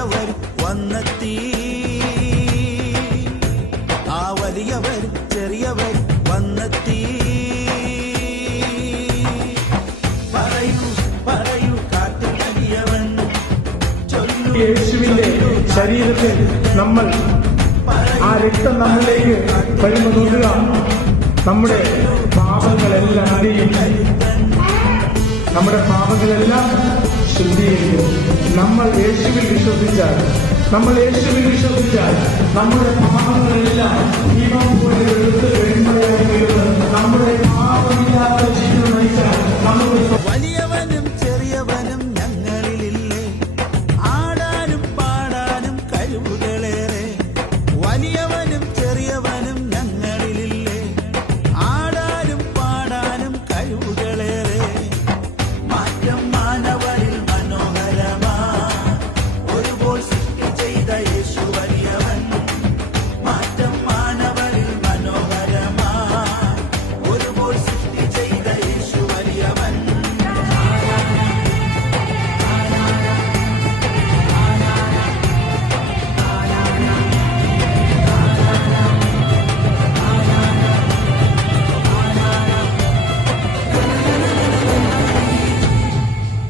ചെറിയവർ വന്നെത്തി. ആ വലിയവർ ചെറിയവർ വന്നെത്തി. പറയൂ പറയൂ കാട്ടിൽ വലിയവൻ യേശുവിന്റെ ശരീരത്തിൽ നമ്മൾ ആ രക്തം നമ്മളിലേക്ക് വരുമ്പോൾ നോക്കുക, നമ്മുടെ പാപങ്ങളെല്ലാം അറിയും, നമ്മുടെ പാപങ്ങളെല്ലാം ശുദ്ധീകരിക്കും. നമ്മൾ യേശുവിൽ വിശ്വസിച്ചാൽ നമ്മുടെ പാപങ്ങളെല്ലാം ദീപം പോലെ എടുത്ത് വെണ്മയായി തീർന്ന് നമ്മുടെ പാപമില്ലാത്ത ജീവിതം നയിച്ചാൽ നമ്മൾ